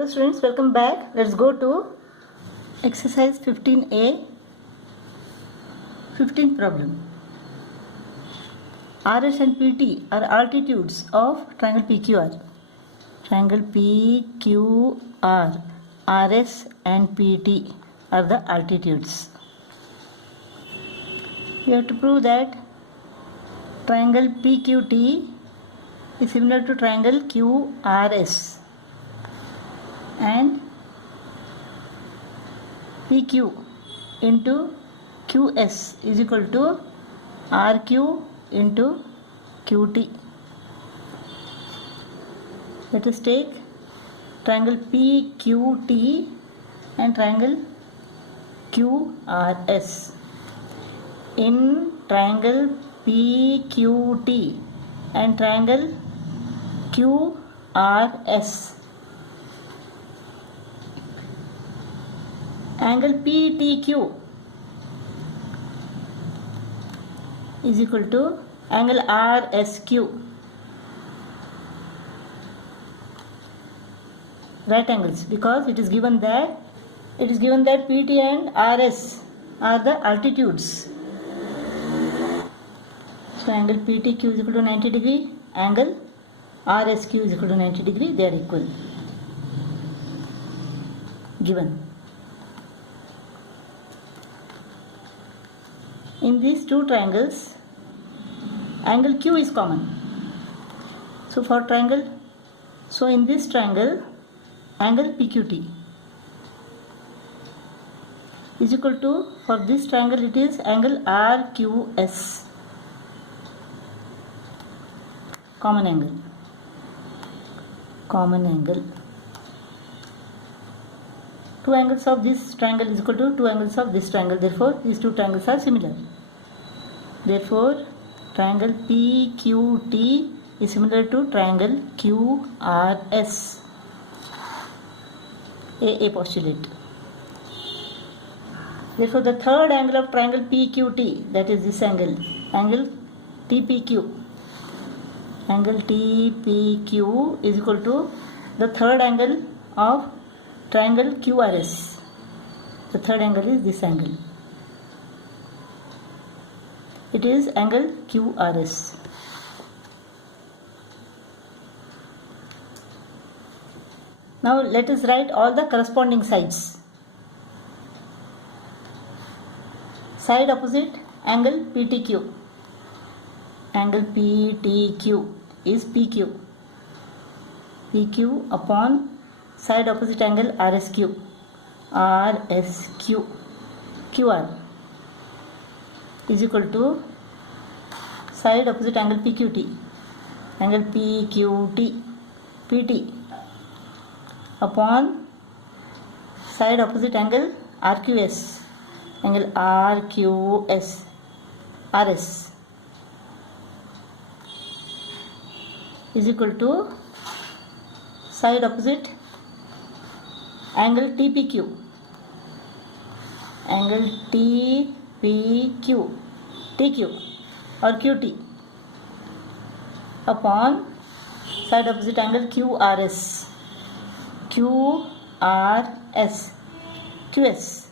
Hello students, welcome back. Let's go to exercise 15A, 15th problem. RS and PT are altitudes of triangle PQR. Triangle PQR, RS and PT are the altitudes. We have to prove that triangle PQT is similar to triangle QRS. And PQ into QS is equal to RQ into QT. Let us take triangle PQT and triangle QRS. In triangle PQT and triangle QRS, angle PTQ is equal to angle RSQ. Right angles, because it is given that PT and RS are the altitudes. So angle PTQ is equal to 90 degree, angle RSQ is equal to 90 degree, they are equal. Given. In these two triangles, angle Q is common. So in this triangle, angle PQT is equal to, for this triangle it is angle RQS, common angle. Two angles of this triangle is equal to two angles of this triangle. Therefore, these two triangles are similar. Therefore, triangle PQT is similar to triangle QRS. A postulate. Therefore, the third angle of triangle PQT, that is this angle TPQ. Angle TPQ is equal to the third angle of triangle QRS. The third angle is this angle. It is angle QRS. Now let us write all the corresponding sides. Side opposite angle PTQ. Angle PTQ is PQ. PQ upon side opposite angle RSQ. QR is equal to side opposite angle PQT. Angle PQT. PT upon side opposite angle RQS. Angle RQS. RS is equal to side opposite angle TPQ. Angle TPQ. TQ or QT upon side opposite angle QRS. QRS. QS.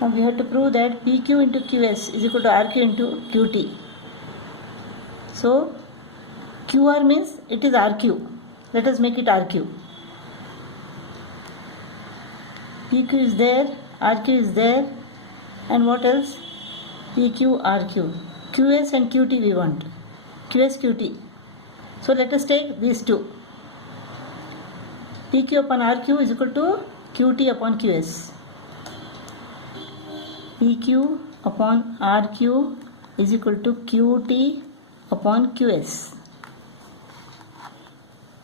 Now we have to prove that PQ into QS is equal to RQ into QT. So QR means it is RQ. Let us make it RQ. PQ is there, RQ is there, and what else? PQ, RQ. QS and QT we want. QS, QT. So let us take these two. PQ upon RQ is equal to QT upon QS. PQ upon RQ is equal to QT upon QS.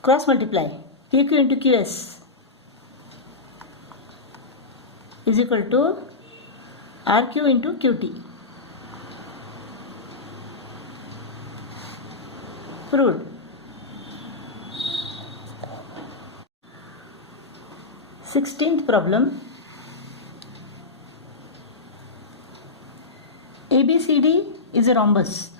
Cross multiply. PQ into QS is equal to RQ into QT. Proved. 16th problem. ABCD is a rhombus.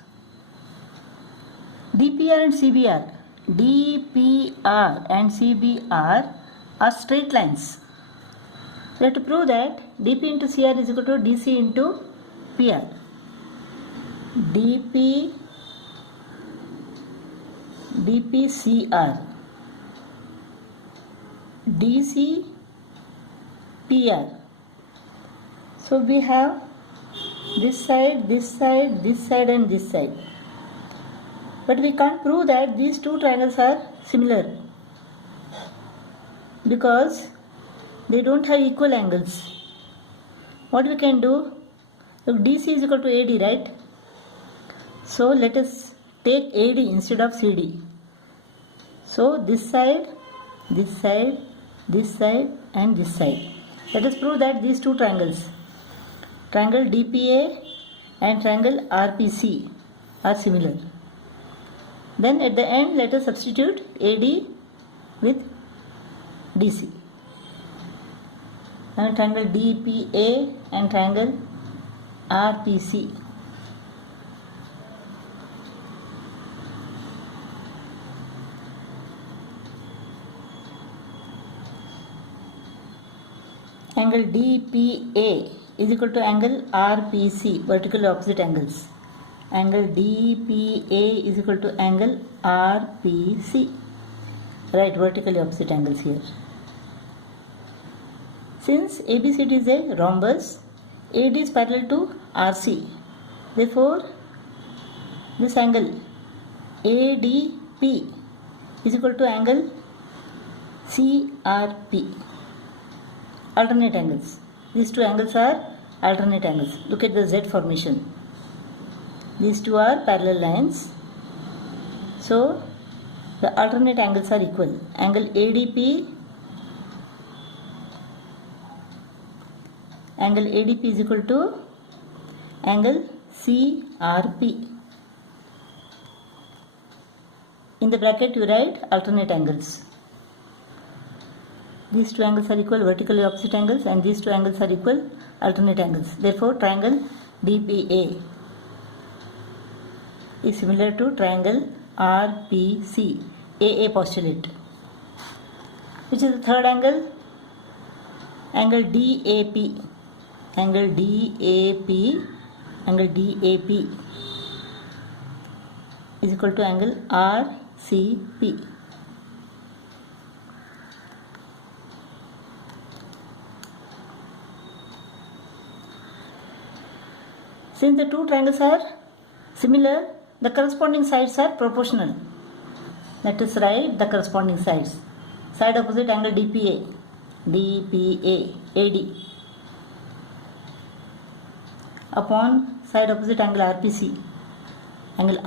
DPR and CBR DPR and CBR are straight lines. We have to prove that DP into CR is equal to DC into PR. DPCR, DCPR. So we have this side, this side, this side and this side. But we can't prove that these two triangles are similar because they don't have equal angles. What we can do? Look, DC is equal to AD, right? So let us take AD instead of CD. So this side, this side, this side and this side. Let us prove that these two triangles, triangle DPA and triangle RPC, are similar. Then at the end let us substitute AD with DC. Now triangle DPA and triangle RPC. Angle DPA is equal to angle RPC, vertically opposite angles. Angle DPA is equal to angle RPC. Right, vertically opposite angles here. Since ABCD is a rhombus, AD is parallel to RC. Therefore, this angle ADP is equal to angle CRP. Alternate angles. These two angles are alternate angles. Look at the Z formation. These two are parallel lines. So, the alternate angles are equal. Angle ADP is equal to angle CRP. In the bracket you write alternate angles. These two angles are equal, vertically opposite angles, and these two angles are equal, alternate angles. Therefore, triangle DPA is similar to triangle RPC, AA postulate. Which is the third angle? Angle DAP. Angle DAP is equal to angle RCP. Since the two triangles are similar, the corresponding sides are proportional. Let us write the corresponding sides. Side opposite angle DPA, AD, upon side opposite angle RPC, angle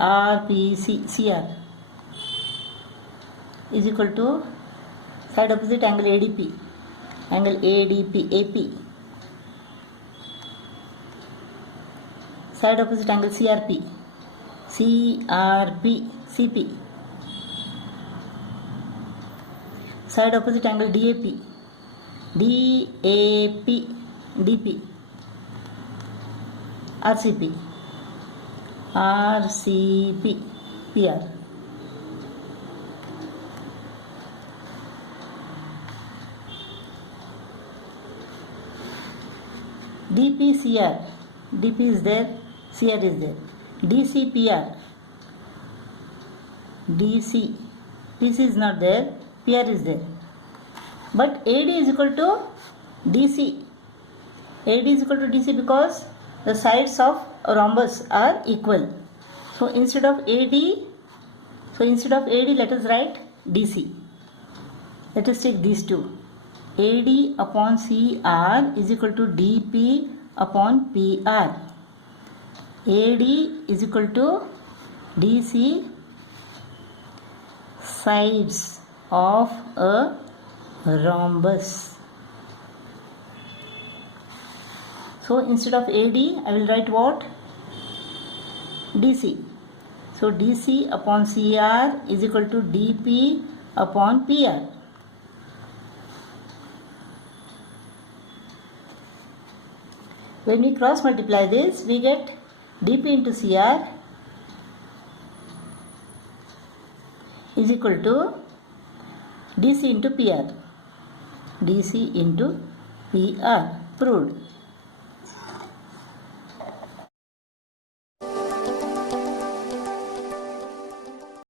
CR, is equal to side opposite angle ADP, angle AP, side opposite angle CP, side opposite angle DP, RCP, PR. DPCR, DP is there, CR is there. DCPR, DC is not there, PR is there. But AD is equal to DC. AD is equal to DC because the sides of a rhombus are equal. So instead of AD, let us write DC. Let us take these two. AD upon CR is equal to DP upon PR. AD is equal to DC sides of a rhombus. So instead of AD, I will write what? DC. So DC upon CR is equal to DP upon PR. When we cross multiply this, we get DP into CR is equal to DC into PR. DC into PR. Proved.